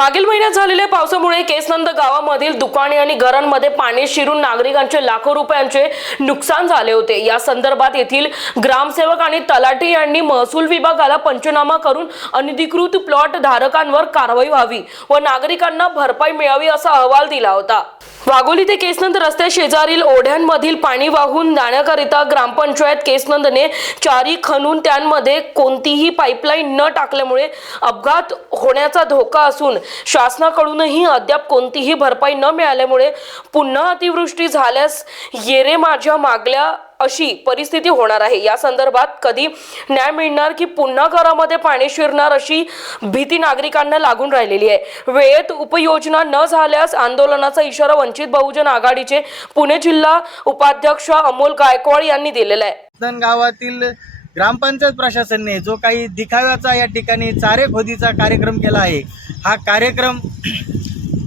मागील महिन्यात झालेल्या पावसामुळे केसनंद गावामधील दुकाने आणि घरांमध्ये पाणी शिरून नागरिकांचे लाखो रुपयांचे नुकसान झाले होते. या संदर्भात येथील ग्रामसेवक आणि तलाठी यांनी महसूल विभागाला पंचनामा करून अनधिकृत प्लॉट धारकांवर कारवाई व्हावी व नागरिकांना भरपाई मिळावी असा अहवाल दिला होता. वाघोली ते केसनंद रस्त्या शेजारील ओढ्यांमधील पाणी वाहून जाण्याकरिता ग्रामपंचायत केसनंदने चारी खणून त्यांमध्ये कोणतीही पाईपलाईन न टाकल्यामुळे अपघात होण्याचा धोका असून शासनाकडूनही अद्याप कोणतीही भरपाई न मिळाल्यामुळे पुन्हा अतिवृष्टी झाल्यास येरे माझ्या मागल्या अशी परिस्थिती होणार आहे. या संदर्भात कधी न्याय मिळणार की पुन्हा घरामध्ये पाणी शिरणार अशी भीती नागरिकांना लागून राहिलेली आहे. वेळेत उपयोजना न झाल्यास आंदोलनाचा इशारा वंचित बहुजन आघाडीचे पुणे जिल्हा उपाध्यक्ष अमोल गायकवाड यांनी दिलेला आहे. धन गावातील ग्रामपंचायत प्रशासनने जो काही दिखाव्याचा या ठिकाणी चारे खोदीचा कार्यक्रम केला आहे हा कार्यक्रम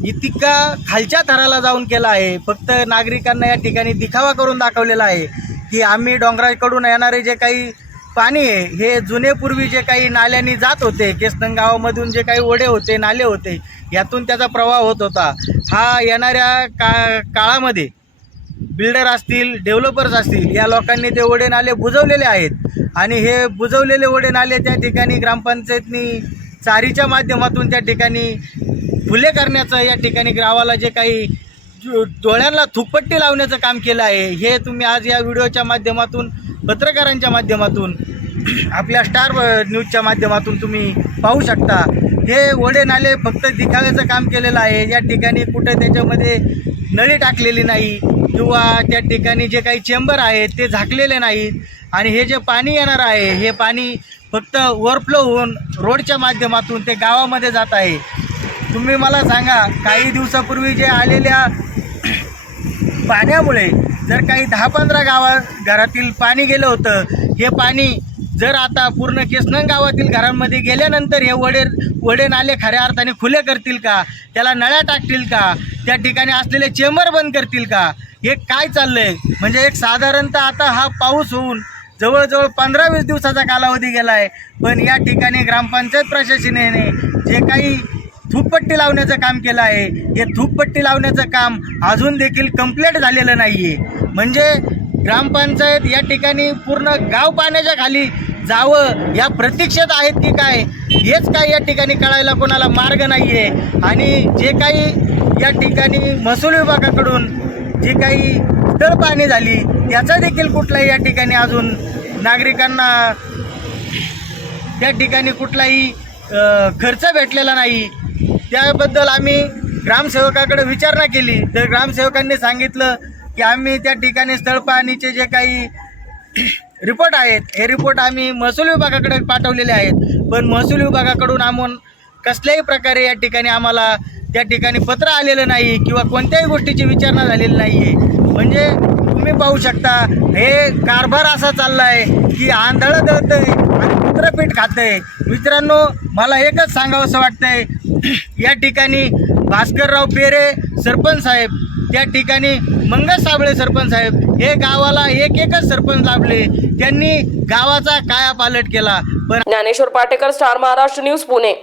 इतका खालच्या थराला जाऊन केला आहे. फक्त नागरिकांना या ठिकाणी दिखावा करून दाखवलेला आहे की आम्ही डोंगराकडून येणारे जे काही पाणी आहे हे जुने पूर्वी जे काही नाल्यांनी जात होते केसनंग गावामधून जे काही ओढे होते नाले होते यातून त्याचा प्रवाह होत होता. हा येणाऱ्या का काळामध्ये बिल्डर असतील डेव्हलपर्स असतील या लोकांनी ते ओढे नाले बुजवलेले आहेत. आणि हे बुजवलेले ओढे नाले त्या ठिकाणी ग्रामपंचायतनी चारीच्या माध्यमातून त्या ठिकाणी फुले करण्याचं या ठिकाणी गावाला जे काही डोळ्यांना थुकपट्टी लावण्याचं काम केलं आहे हे तुम्ही आज या व्हिडिओच्या माध्यमातून पत्रकारांच्या माध्यमातून आपल्या स्टार न्यूजच्या माध्यमातून तुम्ही पाहू शकता. हे ओढे नाले फक्त दिखाव्याचं काम केलेलं आहे. या ठिकाणी कुठं त्याच्यामध्ये नळी टाकलेली नाही. किंवा त्या ठिकाणी जे काही चेंबर आहेत ते झाकलेले नाहीत. आणि हे जे पाणी येणार आहे हे पाणी फक्त ओव्हरफ्लो होऊन रोडच्या माध्यमातून ते गावामध्ये जात आहे. तुम्ही मला सांगा काही दिवसापूर्वी जे आलेल्या पाण्यामुळे जर काही दहा पंधरा गावा घरातील पाणी गेलं होतं हे पाणी जर आता पूर्ण केसनंग गावातील घरांमध्ये गेल्यानंतर हे वडे वडे नाले खऱ्या अर्थाने खुले करतील का? त्याला नळ्या टाकतील का? त्या ठिकाणी असलेले चेंबर बंद करतील का? हे काय चाललंय? म्हणजे एक साधारणतः आता हा पाऊस होऊन जवळजवळ पंधरा वीस दिवसाचा कालावधी गेला आहे पण या ठिकाणी ग्रामपंचायत प्रशासनाने जे काही धूपपट्टी लावण्याचं काम केलं आहे हे धूपपट्टी लावण्याचं काम अजून देखील कंप्लीट झालेलं नाही आहे म्हणजे ग्रामपंचायत या ठिकाणी पूर्ण गाव पाण्याच्या खाली जावं या प्रतीक्षेत आहेत की काय? हेच काय या ठिकाणी कळायला कोणाला मार्ग नाही आहे आणि जे काही या ठिकाणी महसूल विभागाकडून जी काही तळपाणी झाली त्याचा देखील कुठलाही या ठिकाणी अजून नागरिकांना त्या ठिकाणी कुठलाही खर्च भेटलेला नाही. त्याबद्दल आम्ही ग्रामसेवकाकडे विचारणा केली. तर ग्रामसेवकांनी सांगितलं की आम्ही त्या ठिकाणी स्थळ पाहणीचे जे काही रिपोर्ट आहेत हे रिपोर्ट आम्ही महसूल विभागाकडे पाठवलेले आहेत. पण महसूल विभागाकडून आम्ही कसल्याही प्रकारे या ठिकाणी आम्हाला त्या ठिकाणी पत्र आलेलं नाही किंवा कोणत्याही गोष्टीची विचारणा झालेली नाही आहे म्हणजे तुम्ही पाहू शकता हे कारभार असा चालला आहे की आंधळं दळतंय आणि कुत्रपीठ खातंय. मित्रांनो मला एकच सांगावंसं वाटतंय या ठिकाणी भास्करराव पेरे सरपंच साहेब त्या ठिकाणी मंगल साबळे सरपंच साहेब हे गावाला एक एकच सरपंच लाभले. त्यांनी गावाचा काया पालट केला. पण ज्ञानेश्वर पाटेकर स्टार महाराष्ट्र न्यूज पुणे.